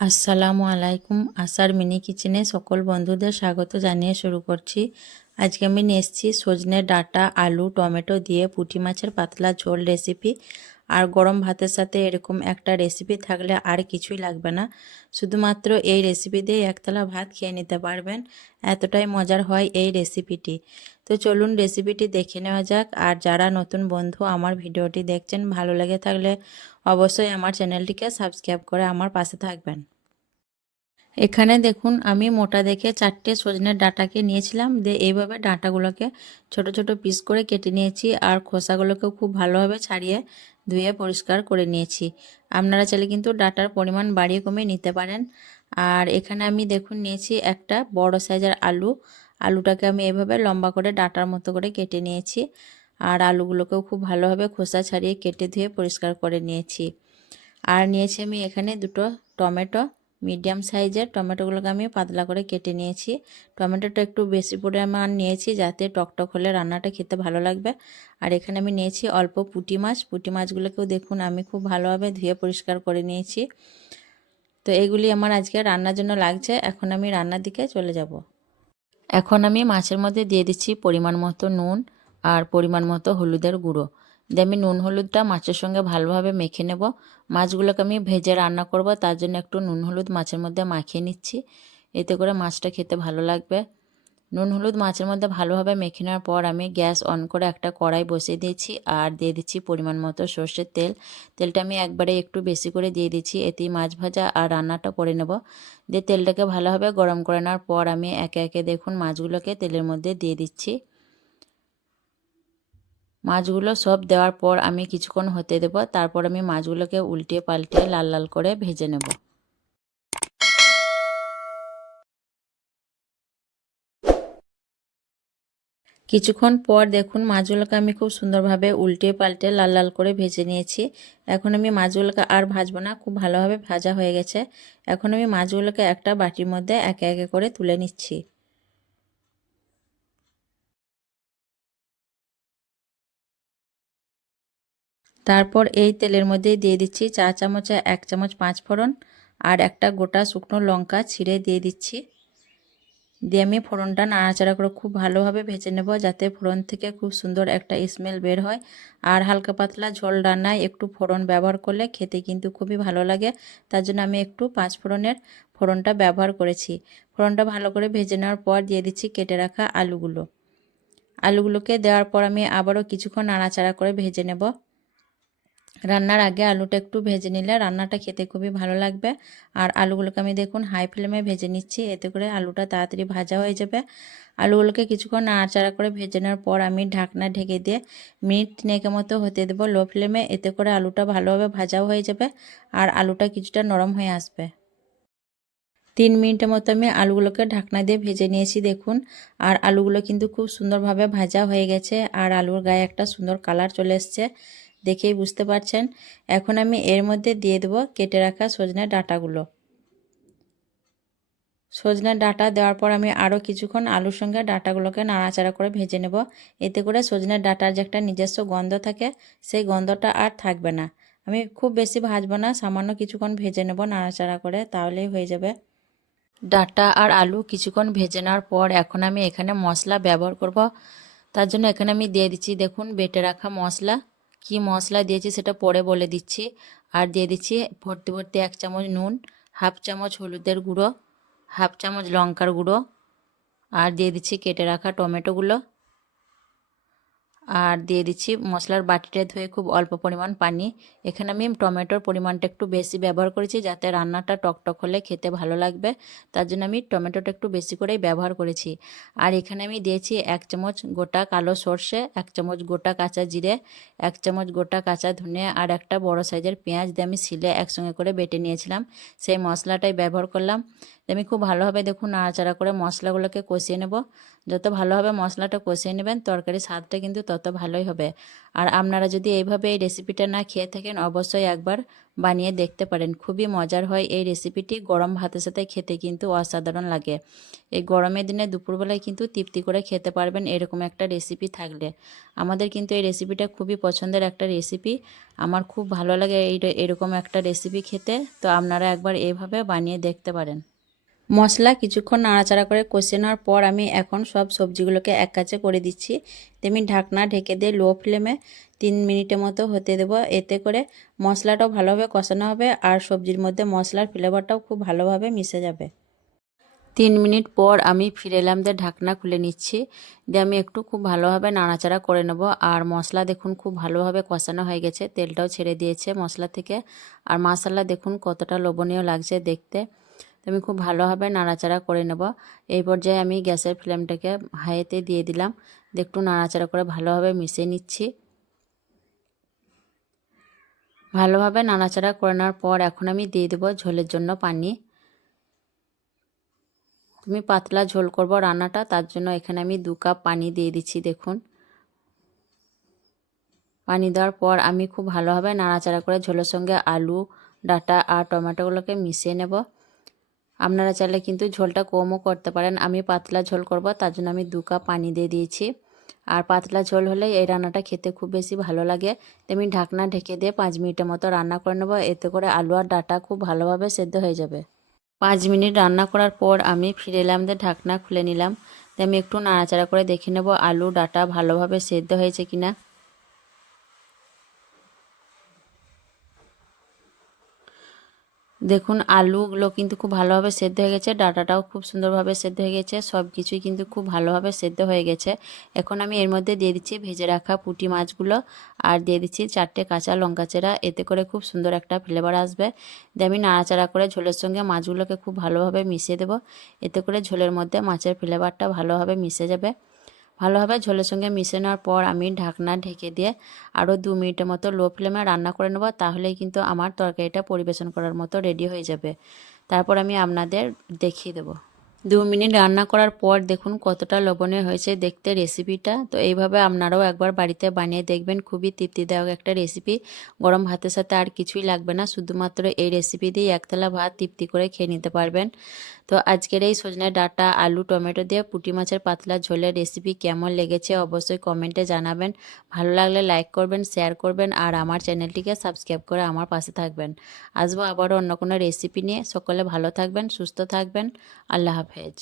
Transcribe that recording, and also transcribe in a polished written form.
আসসালামু আলাইকুম। আশার মিনি কিচেনে সকল বন্ধুদের স্বাগত জানিয়ে শুরু করছি। আজকে আমি নিয়ে এসেছি সজনে ডাঁটা, আলু, টমেটো দিয়ে পুঁটি মাছের পাতলা ঝোল রেসিপি। আর গরম ভাতের সাথে এরকম একটা রেসিপি থাকলে আর কিছুই লাগবে না। শুধুমাত্র এই রেসিপি দিয়ে একতলা ভাত খেয়ে নিতে পারবেন, এতটাই মজার হয় এই রেসিপিটি। তো চলুন রেসিপিটি দেখে নেওয়া যাক। আর যারা নতুন বন্ধু আমার ভিডিওটি দেখছেন, ভালো লেগে থাকলে অবশ্যই আমার চ্যানেলটিকে সাবস্ক্রাইব করে আমার পাশে থাকবেন। এখানে দেখুন আমি মোটা দেখে 4টে সজনের ডাঁটাকে নিয়েছিলাম, দিয়ে এইভাবে ডাঁটাগুলোকে ছোট ছোট পিস করে কেটে নিয়েছি। আর খোসাগুলোকেও খুব ভালোভাবে ছাড়িয়ে ধুয়ে পরিষ্কার করে নিয়েছি। আপনারা চাইলে কিন্তু ডাঁটার পরিমাণ বাড়িয়ে কমিয়ে নিতে পারেন। আর এখানে আমি দেখুন নিয়েছি একটা বড় সাইজের আলু। আলুটাকে আমি এইভাবে লম্বা করে ডাঁটার মতো করে কেটে নিয়েছি। আর আলুগুলোকেও খুব ভালোভাবে খোসা ছাড়িয়ে কেটে ধুয়ে পরিষ্কার করে নিয়েছি। আর নিয়েছি আমি এখানে দুটো টমেটো, মিডিয়াম সাইজের টমেটোগুলোকে আমি পাতলা করে কেটে নিয়েছি। টমেটোটা একটু বেশি পরিমাণ নিয়েছি যাতে টকটক হলে রান্নাটা খেতে ভালো লাগবে। আর এখানে আমি নিয়েছি অল্প পুঁটি মাছ। পুঁটি মাছগুলোকেও দেখুন আমি খুব ভালোভাবে ধুয়ে পরিষ্কার করে নিয়েছি। তো এগুলি আমার আজকে রান্নার জন্য লাগছে। এখন আমি রান্নার দিকে চলে যাব। এখন আমি মাছের মধ্যে দিয়ে দিচ্ছি পরিমাণ মতো নুন আর পরিমাণ মতো হলুদের গুঁড়ো। দিয়ে আমি নুন হলুদটা মাছের সঙ্গে ভালোভাবে মেখে নেব। মাছগুলোকে আমি ভেজে রান্না করব, তার জন্য একটু নুন হলুদ মাছের মধ্যে মাখিয়ে নিচ্ছি, এতে করে মাছটা খেতে ভালো লাগবে। নুন হলুদ মাছের মধ্যে ভালোভাবে মেখে নেওয়ার পর আমি গ্যাস অন করে একটা কড়াই বসিয়ে দিয়েছি আর দিয়ে দিচ্ছি পরিমাণ মতো সর্ষের তেল। তেলটা আমি একবারে একটু বেশি করে দিয়ে দিচ্ছি, এতেই মাছ ভাজা আর রান্নাটা করে নেব। দিয়ে তেলটাকে ভালোভাবে গরম করে নেওয়ার পর আমি একে একে দেখুন মাছগুলোকে তেলের মধ্যে দিয়ে দিচ্ছি। মাছগুলো সব দেওয়ার পর আমি কিছুক্ষণ হতে দেব, তারপর আমি মাছগুলোকে উল্টিয়ে পাল্টিয়ে লাল লাল করে ভেজে নেব। কিছুক্ষণ পর দেখুন মাছগুলোকে আমি খুব সুন্দরভাবে উল্টে পাল্টে লাল লাল করে ভেজে নিয়েছি। এখন আমি মাছগুলোকে আর ভাজবো না, খুব ভালোভাবে ভাজা হয়ে গেছে। এখন আমি মাছগুলোকে একটা বাটির মধ্যে একে একে করে তুলে নিচ্ছি। তারপর এই তেলের মধ্যে দিয়ে দিচ্ছি 4 চামচে 1 চামচ 5 ফোড়ন আর একটা গোটা শুকনো লঙ্কা ছিঁড়ে দিয়ে দিচ্ছি। দিয়ে আমি ফোড়নটা নাড়াচাড়া করে খুব ভালোভাবে ভেজে নেব, যাতে ফোড়ন থেকে খুব সুন্দর একটা স্মেল বের হয়। আর হালকা পাতলা ঝোল রান্নায় একটু ফোড়ন ব্যবহার করলে খেতে কিন্তু খুবই ভালো লাগে, তার জন্য আমি একটু 5 ফোড়নের ফোড়নটা ব্যবহার করেছি। ফোড়নটা ভালো করে ভেজে নেওয়ার পর দিয়ে দিচ্ছি কেটে রাখা আলুগুলোকে দেওয়ার পর আমি আবারও কিছুক্ষণ নাড়াচাড়া করে ভেজে নেব। রান্নার আগে আলুটা একটু ভেজে নিলে রান্নাটা খেতে খুবই ভালো লাগবে। আর আলুগুলোকে আমি দেখুন হাই ফ্লেমে ভেজে নিচ্ছি, এতে করে আলুটা তাড়াতাড়ি ভাজা হয়ে যাবে। আলুগুলোকে কিছুক্ষণ নাড়াচাড়া করে ভেজে নেওয়ার পর আমি ঢাকনা ঢেকে দিয়ে মিনিট 3 মতো হতে দেবো লো ফ্লেমে, এতে করে আলুটা ভালোভাবে ভাজাও হয়ে যাবে আর আলুটা কিছুটা নরম হয়ে আসবে। 3 মিনিটের মতো আমি আলুগুলোকে ঢাকনা দিয়ে ভেজে নিয়েছি দেখুন। আর আলুগুলো কিন্তু খুব সুন্দরভাবে ভাজা হয়ে গেছে আর আলুর গায়ে একটা সুন্দর কালার চলে এসছে, দেখেই বুঝতে পারছেন। এখন আমি এর মধ্যে দিয়ে দেবো কেটে রাখা সজনে ডাঁটাগুলো। সজনে ডাঁটা দেওয়ার পর আমি আরও কিছুক্ষণ আলুর সঙ্গে ডাঁটাগুলোকে নাড়াচাড়া করে ভেজে নেব, এতে করে সজনে ডাঁটার যে একটা নিজস্ব গন্ধ থাকে সেই গন্ধটা আর থাকবে না। আমি খুব বেশি ভাজবো না, সামান্য কিছুক্ষণ ভেজে নেব নাড়াচাড়া করে, তাহলেই হয়ে যাবে। ডাঁটা আর আলু কিছুক্ষণ ভেজে নেওয়ার পর এখন আমি এখানে মশলা ব্যবহার করব। তার জন্য এখানে আমি দিয়ে দিচ্ছি দেখুন বেটে রাখা মশলা। কি মশলা দিয়েছি সেটা পরে বলে দিচ্ছি। আর দিয়ে দিচ্ছি ভর্তি ভর্তি 1 চামচ নুন, হাফ চামচ হলুদের গুঁড়ো, হাফ চামচ লঙ্কার গুঁড়ো, আর দিয়ে দিচ্ছি কেটে রাখা টমেটোগুলো। আর দিয়ে দিচ্ছি মশলার বাটিটা ধুয়ে খুব অল্প পরিমাণ পানি। এখানে আমি টমেটোর পরিমাণটা একটু বেশি ব্যবহার করেছি যাতে রান্নাটা টকটক হলে খেতে ভালো লাগবে, তার জন্য আমি টমেটোটা একটু বেশি করেই ব্যবহার করেছি। আর এখানে আমি দিয়েছি 1 চামচ গোটা কালো সর্ষে, 1 চামচ গোটা কাঁচা জিরে, 1 চামচ গোটা কাঁচা ধনে আর একটা বড় সাইজের পেঁয়াজ দিয়ে আমি শিলে একসঙ্গে করে বেটে নিয়েছিলাম, সেই মশলাটাই ব্যবহার করলাম। আমি খুব ভালোভাবে দেখুন নাড়াচাড়া করে মশলাগুলোকে কষিয়ে নেব। যত ভালোভাবে মশলাটা কষিয়ে নেবেন তরকারির স্বাদটা কিন্তু তত ভালোই হবে। আর আপনারা যদি এইভাবে এই রেসিপিটা না খেয়ে থাকেন অবশ্যই একবার বানিয়ে দেখতে পারেন। খুবই মজার হয় এই রেসিপিটি, গরম ভাতের সাথে খেতে কিন্তু অসাধারণ লাগে। এই গরমের দিনে দুপুরবেলায় কিন্তু তৃপ্তি করে খেতে পারবেন এরকম একটা রেসিপি থাকলে। আমাদের কিন্তু এই রেসিপিটা খুবই পছন্দের একটা রেসিপি। আমার খুব ভালো লাগে এরকম একটা রেসিপি খেতে। তো আপনারা একবার এইভাবে বানিয়ে দেখতে পারেন। মশলা কিছুক্ষণ নাড়াচাড়া করে কষিয়ে নেওয়ার পর আমি এখন সব সবজিগুলোকে এক কাছে করে দিচ্ছি। তেমনি ঢাকনা ঢেকে দিয়ে লো ফ্লেমে 3 মিনিটের মতো হতে দেবো। এতে করে মশলাটাও ভালোভাবে কষানো হবে আর সবজির মধ্যে মশলার ফ্লেভারটাও খুব ভালোভাবে মিশে যাবে। 3 মিনিট পর আমি ফিরে এলাম, দিয়ে ঢাকনা খুলে নিচ্ছি। দিয়ে আমি একটু খুব ভালোভাবে নাড়াচাড়া করে নেব। আর মশলা দেখুন খুব ভালোভাবে কষানো হয়ে গেছে, তেলটাও ছেড়ে দিয়েছে মশলা থেকে। আর মশলা দেখুন কতটা লোভনীয় লাগছে দেখতে। তো আমি খুব ভালোভাবে নাড়াচাড়া করে নেব। এই পর্যায়ে আমি গ্যাসের ফ্লেমটাকে হাইতে দিয়ে দিলাম। একটু নাড়াচাড়া করে ভালোভাবে মিশিয়ে নিচ্ছি। ভালোভাবে নাড়াচাড়া করে নেওয়ার পর এখন আমি দিয়ে দেবো ঝোলের জন্য পানি। আমি পাতলা ঝোল করব রান্নাটা, তার জন্য এখানে আমি 2 কাপ পানি দিয়ে দিচ্ছি। দেখুন পানি দেওয়ার পর আমি খুব ভালোভাবে নাড়াচাড়া করে ঝোলের সঙ্গে আলু, ডাঁটা আর টমেটোগুলোকে মিশিয়ে নেব। আপনারা চাইলে কিন্তু ঝোলটা কমও করতে পারেন। আমি পাতলা ঝোল করব, তার জন্য আমি 2 কাপ পানি দিয়ে দিয়েছি। আর পাতলা ঝোল হলে এই রান্নাটা খেতে খুব বেশি ভালো লাগে। আমি ঢাকনা ঢেকে দিয়ে 5 মিনিটের মতো রান্না করে নেব। এতে করে আলু আর ডাঁটা খুব ভালোভাবে সেদ্ধ হয়ে যাবে। 5 মিনিট রান্না করার পর আমি ফিরে এলাম, দিয়ে ঢাকনা খুলে নিলাম। আমি একটু নাড়াচাড়া করে দেখে নেব আলু ডাঁটা ভালোভাবে সেদ্ধ হয়েছে কিনা। দেখুন আলুগুলো কিন্তু খুব ভালোভাবে সেদ্ধ হয়ে গেছে, ডাঁটাটাও খুব সুন্দরভাবে সেদ্ধ হয়ে গেছে, সব কিছুই কিন্তু খুব ভালোভাবে সেদ্ধ হয়ে গেছে। এখন আমি এর মধ্যে দিয়ে দিচ্ছি ভেজে রাখা পুঁটি মাছগুলো আর দিয়ে দিচ্ছি 4টে কাঁচা লঙ্কা চেরা। এতে করে খুব সুন্দর একটা ফ্লেভার আসবে। দিয়ে আমি নাড়াচাড়া করে ঝোলের সঙ্গে মাছগুলোকে খুব ভালোভাবে মিশিয়ে দেবো। এতে করে ঝোলের মধ্যে মাছের ফ্লেভারটা ভালোভাবে মিশে যাবে। ভালোভাবে ঝোলের সঙ্গে মিশে নেওয়ার পর আমি ঢাকনা ঢেকে দিয়ে আরও 2 মিনিটের মতো লো ফ্লেমে রান্না করে নেব। তাহলেই কিন্তু আমার তরকারিটা পরিবেশন করার মতো রেডি হয়ে যাবে। তারপর আমি আপনাদের দেখিয়ে দেবো। 2 মিনিট রান্না করার পর দেখুন কতটা লোভনীয় হয়েছে দেখতে রেসিপিটা। তো এইভাবে আপনারাও একবার বাড়িতে বানিয়ে দেখবেন। খুবই তৃপ্তিদায়ক একটা রেসিপি। গরম ভাতের সাথে আর কিছুই লাগবে না, শুধুমাত্র এই রেসিপি দিয়ে এক থালা ভাত তৃপ্তি করে খেয়ে নিতে পারবেন। তো আজকের এই সজনে ডাঁটা আলু টমেটো দিয়ে পুঁটি মাছের পাতলা ঝোলের রেসিপি কেমন লেগেছে অবশ্যই কমেন্টে জানাবেন। ভালো লাগলে লাইক করবেন, শেয়ার করবেন আর আমার চ্যানেলটিকে সাবস্ক্রাইব করে আমার পাশে থাকবেন। আসবো আবারও অন্য কোনো রেসিপি নিয়ে। সকলে ভালো থাকবেন, সুস্থ থাকবেন। আল্লাহ হাফেজ।